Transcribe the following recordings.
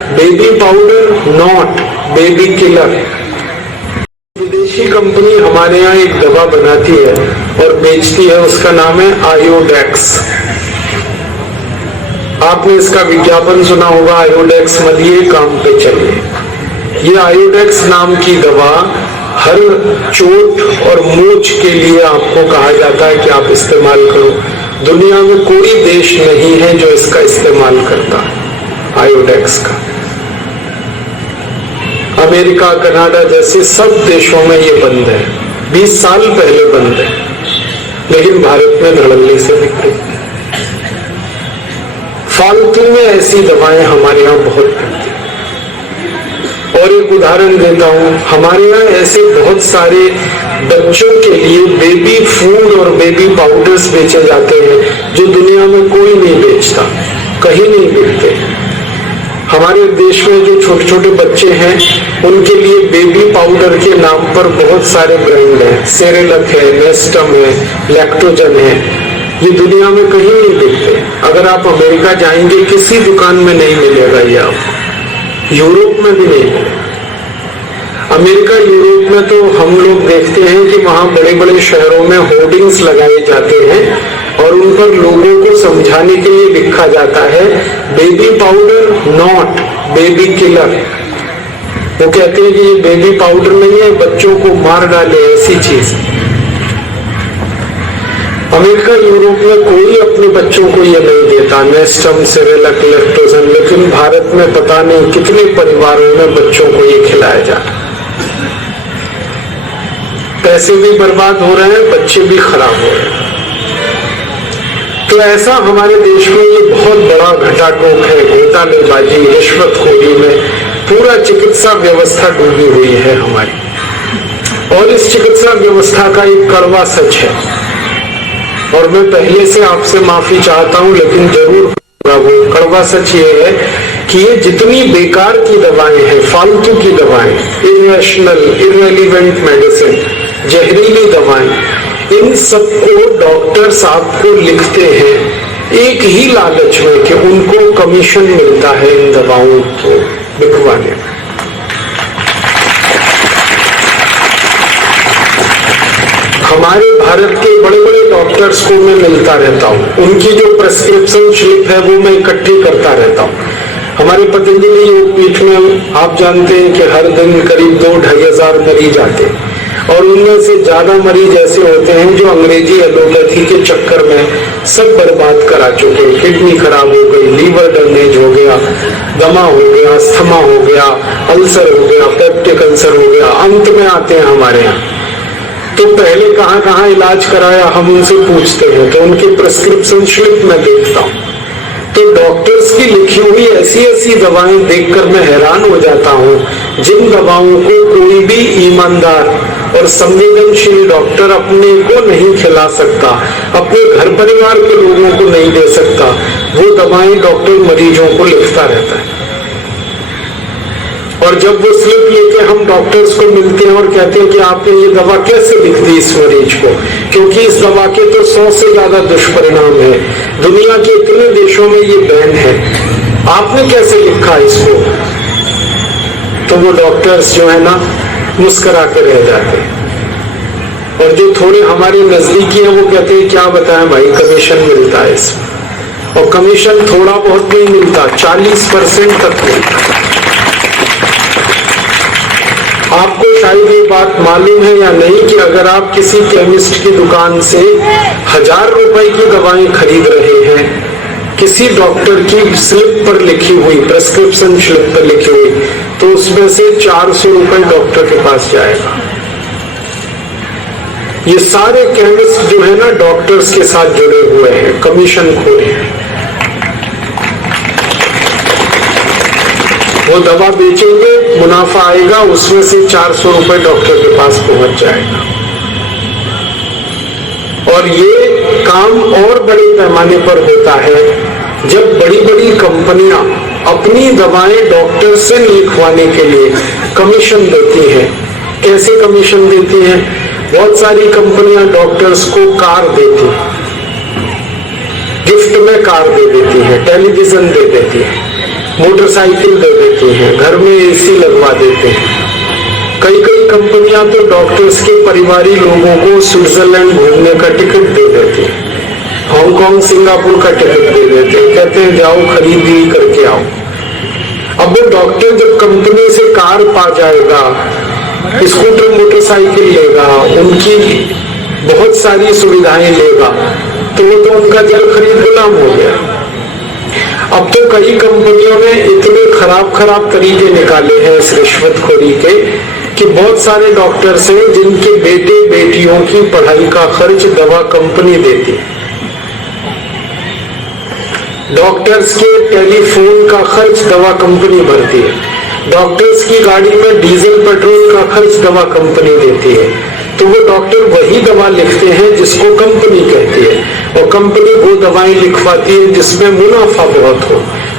Baby powder not baby killer. विदेशी company हमारे यहाँ एक दवा बनाती है और बेचती है, उसका नाम है आयोडेक्स। आपने इसका विज्ञापन सुना होगा, आयोडेक्स मलिए काम पे चलिए। ये आयोडेक्स नाम की दवा हर चोट और मूंछ के लिए आपको कहा जाता है कि आप इस्तेमाल करो। दुनिया में कोई देश नहीं है जो इसका इस्तेमाल करता आयोडेक्स का। अमेरिका, कनाडा जैसे सब देशों में ये बंद है, 20 साल पहले बंद है, लेकिन भारत में धड़ल्ले से बिक रही। फालतू में ऐसी दवाएं हमारे यहाँ बहुत मिलती हैं। और एक उदाहरण देता हूं, हमारे यहाँ ऐसे बहुत सारे बच्चों के लिए बेबी फूड और बेबी पाउडर्स बेचे जाते हैं जो दुनिया में कोई नहीं बेचता, कहीं नहीं मिलते। हमारे देश में जो छोटे छोटे बच्चे हैं उनके लिए बेबी पाउडर के नाम पर बहुत सारे ब्रांड हैं, सेरेलक है, नेस्टम है, लैक्टोजन है। ये दुनिया में कहीं नहीं मिलते। अगर आप अमेरिका जाएंगे किसी दुकान में नहीं मिलेगा ये आपको, यूरोप में भी नहीं मिलेगा। अमेरिका, यूरोप में तो हम लोग देखते हैं कि वहां बड़े बड़े शहरों में होर्डिंग्स लगाए जाते हैं और उन पर लोगों को समझाने के लिए लिखा जाता है baby powder not baby killer. वो कहते हैं कि ये बेबी पाउडर नहीं है, बच्चों को मार डाले, ऐसी चीज। अमेरिका, यूरोप में कोई अपने बच्चों को ये नहीं देता, नेस्टम, सेरेलक, लैक्टोजन। लेकिन भारत में पता नहीं कितने परिवारों में बच्चों को ये खिलाया जाता है। पैसे भी बर्बाद हो रहे हैं, बच्चे भी खराब हो रहे हैं। तो ऐसा हमारे देश में ये बहुत बड़ा घटाटोक है, घोटालेबाजी, रिश्वतखोरी में पूरा चिकित्सा व्यवस्था डूबी हुई है हमारी। और इस चिकित्सा व्यवस्था का एक कड़वा सच है, और मैं पहले से आपसे माफी चाहता हूं, लेकिन जरूर वो कड़वा सच ये है कि ये जितनी बेकार की दवाएं हैं, फालतू की दवाएं, इरेशनल, इररेलेवेंट मेडिसिन, जहरीली दवाएं, इन सबको डॉक्टर्स आपको लिखते हैं एक ही लालच में कि उनको कमीशन मिलता है इन दवाओं को बिकवाने में। हमारे भारत के बड़े बड़े डॉक्टर्स को मैं मिलता रहता हूँ, उनकी जो प्रेस्क्रिप्शन स्लिप है वो मैं इकट्ठी करता रहता हूँ। हमारे पतंजलि योगपीठ में आप जानते हैं कि हर दिन करीब 2-2.5 हजार मरीज आते हैं, और उनमें से ज्यादा मरीज ऐसे होते हैं जो अंग्रेजी एलोपैथी के चक्कर में सब बर्बाद करा चुके हैं। किडनी खराब हो गई, लीवर डैमेज हो गया, दमा हो गया, अस्थमा हो गया, अल्सर हो गया, पेप्टिक अल्सर हो गया, अंत में आते हैं हमारे यहाँ। तो पहले कहाँ कहाँ इलाज कराया हम उनसे पूछते हैं, तो उनके प्रेस्क्रिप्शन स्लिप में देखता हूँ। तो डॉक्टर्स की लिखी हुई ऐसी ऐसी दवाएं देखकर मैं हैरान हो जाता हूँ, जिन दवाओं को कोई भी ईमानदार और संवेदनशील डॉक्टर अपने को नहीं खिला सकता, अपने घर परिवार के लोगों को नहीं दे सकता, वो दवाएं डॉक्टर मरीजों को लिखता रहता है। और जब वो स्लिप लेके हम डॉक्टर्स को मिलते हैं और कहते हैं कि आपने ये दवा कैसे लिख दी इस मरीज को, क्योंकि इस दवा के तो 100 से ज्यादा दुष्परिणाम है, दुनिया के इतने देशों में ये बैन है, आपने कैसे लिखा इसको, तो वो डॉक्टर्स जो है ना मुस्कुरा के रह जाते हैं। और जो थोड़े हमारे नजदीकी हैं वो कहते हैं क्या बताएं भाई, कमीशन मिलता है इसमें। और कमीशन थोड़ा बहुत नहीं मिलता, 40% तक मिलता। आपको शायद ये बात मालूम है या नहीं कि अगर आप किसी केमिस्ट की दुकान से 1000 रुपए की दवाएं खरीद रहे हैं, किसी डॉक्टर की स्लिप पर लिखी हुई, प्रेस्क्रिप्शन स्लिप पर लिखी हुई, तो उसमें से 400 रुपए डॉक्टर के पास जाएगा। ये सारे केमिस्ट जो है ना डॉक्टर्स के साथ जुड़े हुए हैं, कमीशन खोर हैं। वो दवा बेचेंगे, मुनाफा आएगा, उसमें से 400 रुपए डॉक्टर के पास पहुंच जाएगा। और ये काम और बड़े पैमाने पर होता है जब बड़ी बड़ी कंपनियां अपनी दवाएं डॉक्टर से लिखवाने के लिए कमीशन देती हैं। कैसे कमीशन देती हैं? बहुत सारी कंपनियां डॉक्टर्स को कार देती हैं, गिफ्ट में कार दे देती है, टेलीविजन दे देती है, मोटरसाइकिल दे देते हैं, घर में एसी लगवा देते हैं। कई कंपनियां तो डॉक्टर्स के परिवारी लोगों को स्विट्जरलैंड घूमने का टिकट दे देते हैं, हांगकांग सिंगापुर का टिकट दे देते हैं, कहते हैं जाओ खरीदी करके आओ। अब वो डॉक्टर जब कंपनी से कार पा जाएगा, स्कूटर मोटरसाइकिल लेगा, उनकी बहुत सारी सुविधाएं लेगा, तो वो तो उनका जल खरीद गुलाम हो गया। अब तो कई कंपनियों ने इतने खराब तरीके निकाले हैं इस रिश्वतखोरी के कि बहुत सारे डॉक्टर्स हैं जिनके बेटे बेटियों की पढ़ाई का खर्च दवा कंपनी देती है, डॉक्टर्स के टेलीफोन का खर्च दवा कंपनी भरती है, डॉक्टर्स की गाड़ी में डीजल पेट्रोल का खर्च दवा कंपनी देती है। तो वो डॉक्टर वही दवा लिखते हैं जिसको कंपनी कहती है, और कंपनी वो दवाएं लिखवाती है जिसमें मुनाफा बहुत हो,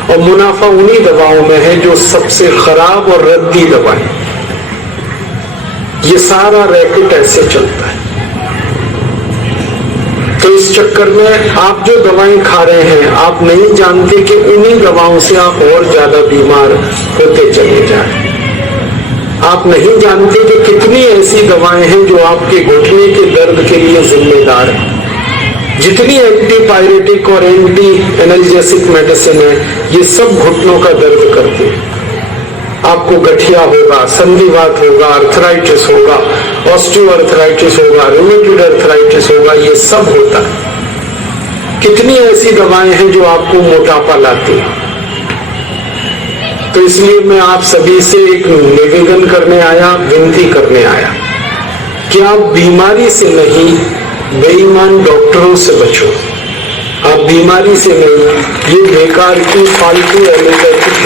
और मुनाफा उन्हीं दवाओं में है जो सबसे खराब और रद्दी दवाएं। ये सारा रैकेट ऐसे चलता है। तो इस चक्कर में आप जो दवाएं खा रहे हैं, आप नहीं जानते कि उन्हीं दवाओं से आप और ज्यादा बीमार होते चले जा रहे हैं। आप नहीं जानते कि कितनी ऐसी दवाएं हैं जो आपके घुटने के दर्द के लिए जिम्मेदार है। जितनी एंटीपायरेटिक और एंटी एनाल्जेसिक मेडिसिन है, ये सब घुटनों का दर्द करते हैं। आपको गठिया होगा, संधिवात होगा, अर्थराइटिस होगा, ऑस्टियोआर्थराइटिस होगा, रूमेटॉइड अर्थराइटिस होगा, ये सब होता है। कितनी ऐसी दवाएं हैं जो आपको मोटापा लाती है। तो इसलिए मैं आप सभी से एक निवेदन करने आया, विनती करने आया कि आप बीमारी से नहीं, बेईमान डॉक्टरों से बचो। आप बीमारी से नहीं, ये बेकार की फालतू एलोपैथिक